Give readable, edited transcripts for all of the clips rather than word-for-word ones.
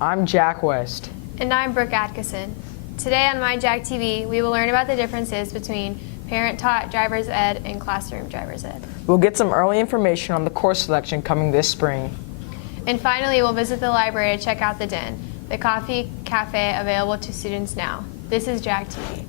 I'm Jack West. And I'm Brooke Atkinson. Today on My Jag TV, we will learn about the differences between parent-taught driver's ed and classroom driver's ed. We'll get some early information on the course selection coming this spring. And finally, we'll visit the library to check out the Den, the coffee cafe available to students now. This is Jag TV.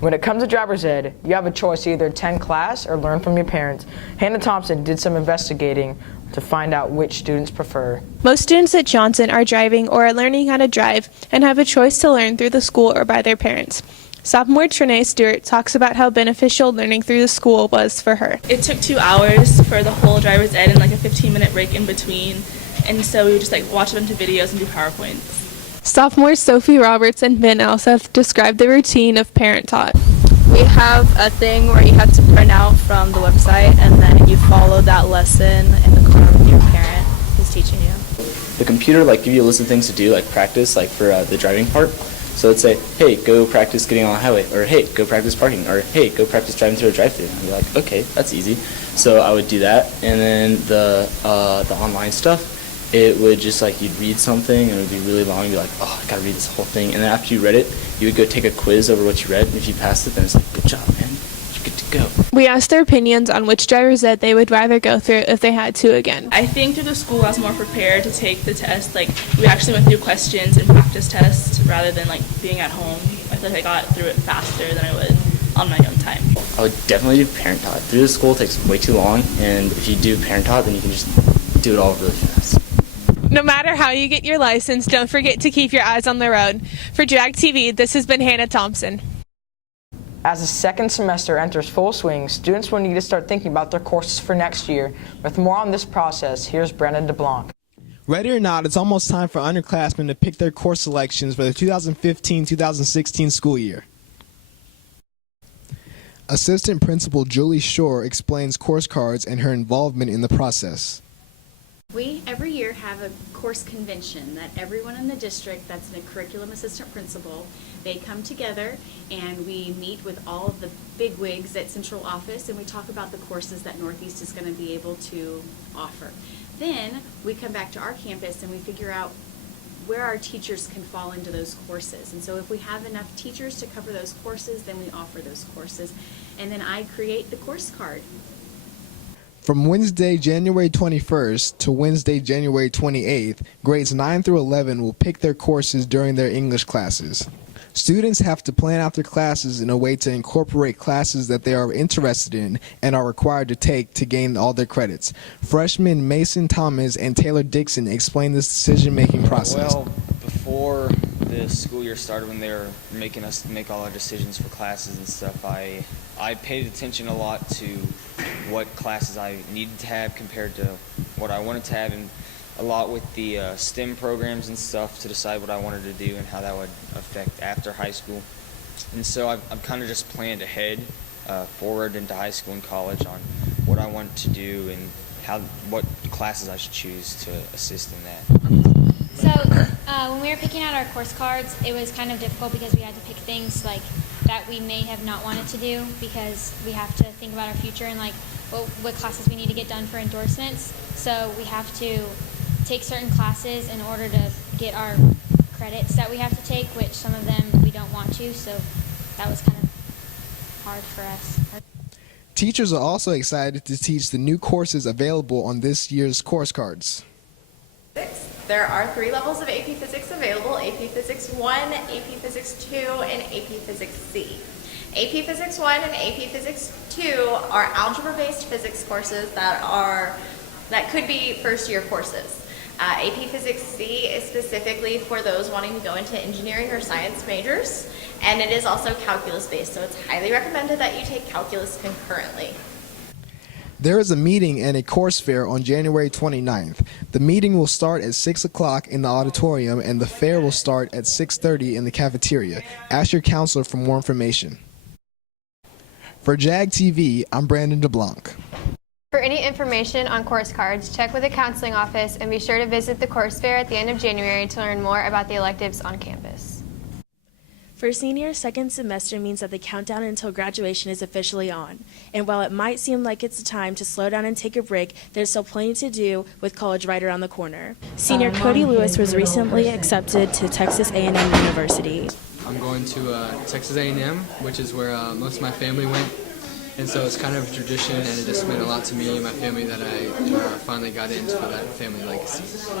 When it comes to driver's ed, you have a choice to either attend class or learn from your parents. Hannah Thompson did some investigating to find out which students prefer. Most students at Johnson are driving or are learning how to drive and have a choice to learn through the school or by their parents. Sophomore Trinae Stewart talks about how beneficial learning through the school was for her. It took 2 hours for the whole driver's ed and like a 15-minute break in between, and so we would just watch a bunch of videos and do PowerPoints. Sophomores Sophie Roberts and Ben Elseth described the routine of parent-taught. We have a thing where you have to print out from the website and then you follow that lesson in the car with your parent who's teaching you. The computer give you a list of things to do, practice, for the driving part. So it'd say, hey, go practice getting on the highway, or hey, go practice parking, or hey, go practice driving through a drive-thru. And I'd be like, okay, that's easy. So I would do that, and then the online stuff, it would just you'd read something and it would be really long. You'd be like, oh, I gotta read this whole thing. And then after you read it, you would go take a quiz over what you read. And if you passed it, then it's good job, man. You're good to go. We asked their opinions on which driver's ed they would rather go through if they had to again. I think through the school I was more prepared to take the test. We actually went through questions and practice tests rather than being at home. I feel like I got through it faster than I would on my own time. I would definitely do parent-taught. Through the school takes way too long, and if you do parent-taught, then you can just do it all really fast. No matter how you get your license, don't forget to keep your eyes on the road. For Jag TV, this has been Hannah Thompson. As the second semester enters full swing, students will need to start thinking about their courses for next year. With more on this process, here's Brennan DeBlanc. Ready or not, it's almost time for underclassmen to pick their course selections for the 2015-2016 school year. Assistant Principal Julie Shore explains course cards and her involvement in the process. We every year have a course convention that everyone in the district that's a curriculum assistant principal, they come together and we meet with all of the big wigs at central office and we talk about the courses that Northeast is going to be able to offer. Then we come back to our campus and we figure out where our teachers can fall into those courses. And so if we have enough teachers to cover those courses, then we offer those courses. And then I create the course card. From Wednesday, January 21st to Wednesday, January 28th, grades 9 through 11 will pick their courses during their English classes. Students have to plan out their classes in a way to incorporate classes that they are interested in and are required to take to gain all their credits. Freshmen Mason Thomas and Taylor Dixon explain this decision-making process. Well, before the school year started, when they were making us make all our decisions for classes and stuff, I paid attention a lot to what classes I needed to have compared to what I wanted to have, and a lot with the STEM programs and stuff to decide what I wanted to do and how that would affect after high school. And so I've kind of just planned ahead forward into high school and college on what I want to do and what classes I should choose to assist in that. So when we were picking out our course cards, it was kind of difficult because we had to pick things that we may have not wanted to do because we have to think about our future and what classes we need to get done for endorsements. So we have to take certain classes in order to get our credits that we have to take, which some of them we don't want to, so that was kind of hard for us. Teachers are also excited to teach the new courses available on this year's course cards. There are 3 levels of AP Physics available: AP Physics 1, AP Physics 2, and AP Physics C. AP Physics 1 and AP Physics 2 are algebra-based physics courses that could be first-year courses. AP Physics C is specifically for those wanting to go into engineering or science majors, and it is also calculus-based, so it's highly recommended that you take calculus concurrently. There is a meeting and a course fair on January 29th. The meeting will start at 6 o'clock in the auditorium and the fair will start at 6:30 in the cafeteria. Ask your counselor for more information. For Jag TV, I'm Brandon DeBlanc. For any information on course cards, check with the counseling office and be sure to visit the course fair at the end of January to learn more about the electives on campus. For seniors, second semester means that the countdown until graduation is officially on. And while it might seem like it's a time to slow down and take a break, there's still plenty to do with college right around the corner. Senior Cody Lewis was recently accepted to Texas A&M University. I'm going to Texas A&M, which is where most of my family went. And so it's kind of a tradition, and it just meant a lot to me and my family that I finally got into that family legacy.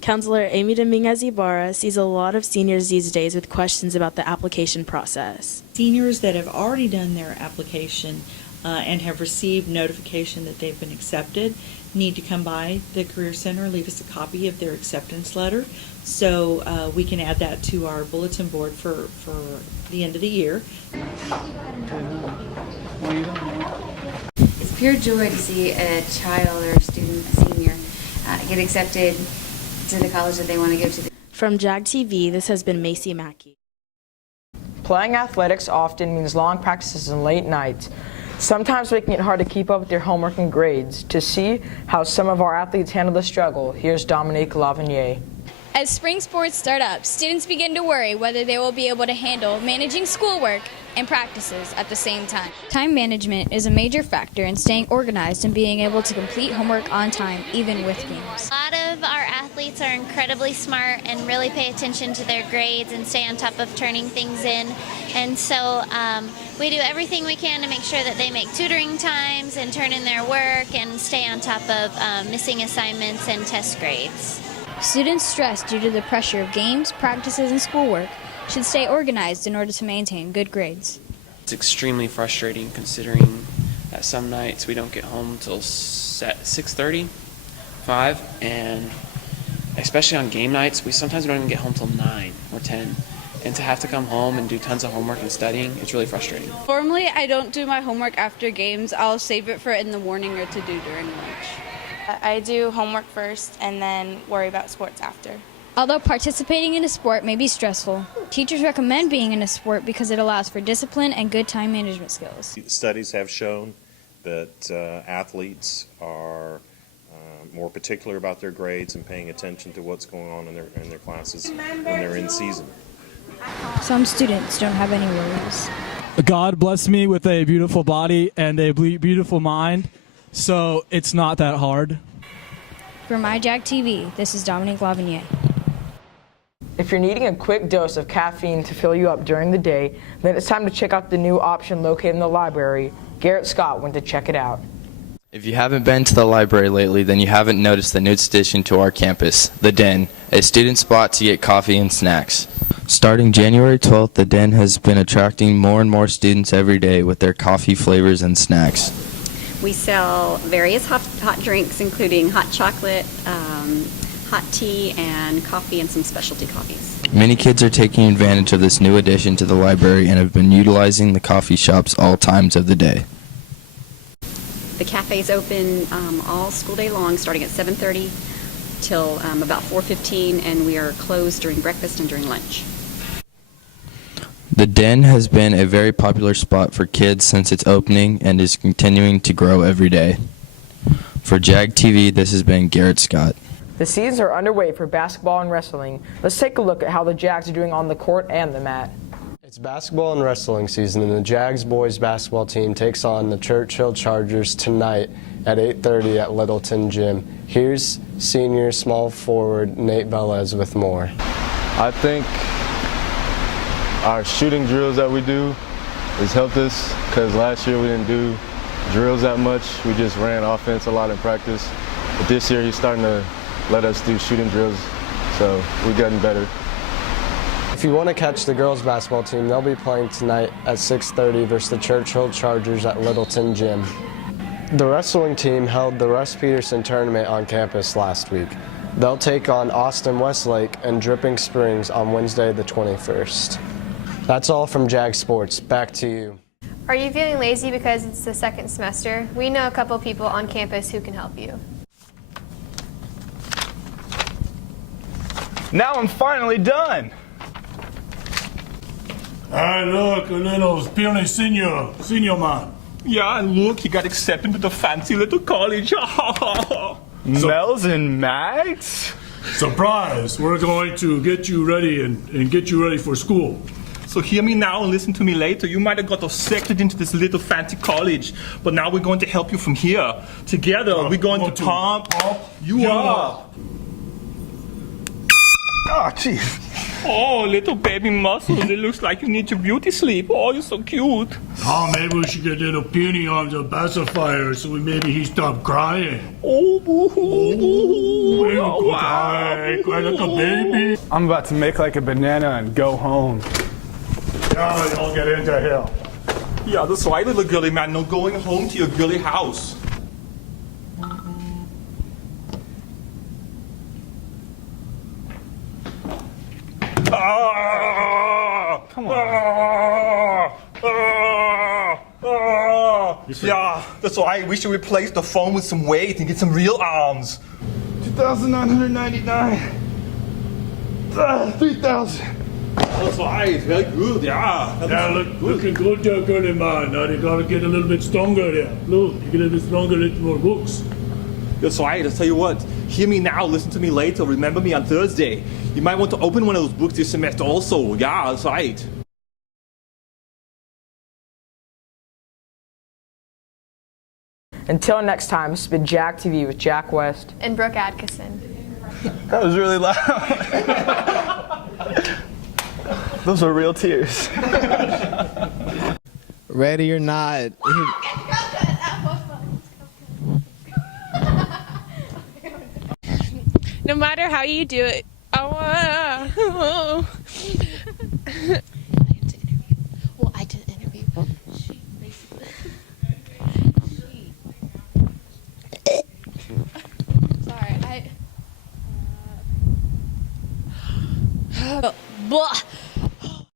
Counselor Amy Dominguez Ibarra sees a lot of seniors these days with questions about the application process. Seniors that have already done their application and have received notification that they've been accepted need to come by the Career Center, leave us a copy of their acceptance letter so we can add that to our bulletin board for the end of the year. It's pure joy to see a child or a student, a senior, get accepted to the college that they want to go to. From Jag TV, this has been Macy Mackey. Playing athletics often means long practices and late nights, sometimes making it hard to keep up with your homework and grades. To see how some of our athletes handle the struggle, here's Dominique Lavigny. As spring sports start up, students begin to worry whether they will be able to handle managing schoolwork and practices at the same time. Time management is a major factor in staying organized and being able to complete homework on time, even with games. A lot of our athletes are incredibly smart and really pay attention to their grades and stay on top of turning things in. And so we do everything we can to make sure that they make tutoring times and turn in their work and stay on top of missing assignments and test grades. Students stressed due to the pressure of games, practices, and schoolwork should stay organized in order to maintain good grades. It's extremely frustrating considering that some nights we don't get home until 6:30, 5, and especially on game nights, we sometimes don't even get home till 9 or 10. And to have to come home and do tons of homework and studying, it's really frustrating. Formally, I don't do my homework after games. I'll save it for in the morning or to do during lunch. I do homework first and then worry about sports after. Although participating in a sport may be stressful, teachers recommend being in a sport because it allows for discipline and good time management skills. Studies have shown that athletes are more particular about their grades and paying attention to what's going on in their classes when they're in season. Some students don't have any worries. God blessed me with a beautiful body and a beautiful mind, so it's not that hard. For My Jag TV, this is Dominique Lavigny. If you're needing a quick dose of caffeine to fill you up during the day, then it's time to check out the new option located in the library. Garrett Scott went to check it out. If you haven't been to the library lately, then you haven't noticed the newest addition to our campus, The Den, a student spot to get coffee and snacks. Starting January 12th, The Den has been attracting more and more students every day with their coffee flavors and snacks. We sell various hot drinks, including hot chocolate, hot tea, and coffee, and some specialty coffees. Many kids are taking advantage of this new addition to the library and have been utilizing the coffee shops all times of the day. The cafe is open all school day long, starting at 7:30 till about 4:15, and we are closed during breakfast and during lunch. The Den has been a very popular spot for kids since its opening and is continuing to grow every day. For Jag TV, this has been Garrett Scott. The seasons are underway for basketball and wrestling. Let's take a look at how the Jags are doing on the court and the mat. It's basketball and wrestling season, and the Jags boys basketball team takes on the Churchill Chargers tonight at 8:30 at Littleton Gym. Here's senior small forward Nate Velez with more. I think our shooting drills that we do has helped us because last year we didn't do drills that much. We just ran offense a lot in practice. But this year he's starting to let us do shooting drills, so we're getting better. If you want to catch the girls basketball team, they'll be playing tonight at 6:30 versus the Churchill Chargers at Littleton Gym. The wrestling team held the Russ Peterson tournament on campus last week. They'll take on Austin Westlake and Dripping Springs on Wednesday the 21st. That's all from Jag Sports. Back to you. Are you feeling lazy because it's the second semester? We know a couple people on campus who can help you. Now I'm finally done. Hey, look, a little puny senior man. Yeah, and look, he got accepted to the fancy little college. Mel's and Max? Surprise! We're going to get you ready and get you ready for school. So hear me now and listen to me later. You might have got accepted into this little fancy college, but now we're going to help you from here. Together, we're going to pump you up. Oh, jeez. Oh, little baby muscles. It looks like you need your beauty sleep. Oh, you're so cute. Oh, maybe we should get little puny on the pacifier so maybe he stop crying. Oh, boo-hoo. Cry like a baby. I'm about to make like a banana and go home. Yeah, y'all get into here. Yeah, that's right, little girly man. No going home to your girly house. Come on. Yeah, that's right. We should replace the phone with some weight and get some real arms. 2,999. 3,000. That's right. Very good. Yeah. Looking good there, girly man. Now you gotta get a little bit stronger there. Look, you get a little bit stronger, a little more books. That's right. I'll tell you what. Hear me now. Listen to me later. Remember me on Thursday. You might want to open one of those books this semester also. Yeah, that's right. Until next time, this has been Jag TV with Jack West and Brooke Atkinson. That was really loud. Those are real tears. Ready or not. No matter how you do it, I did an interview. Sorry, Blah.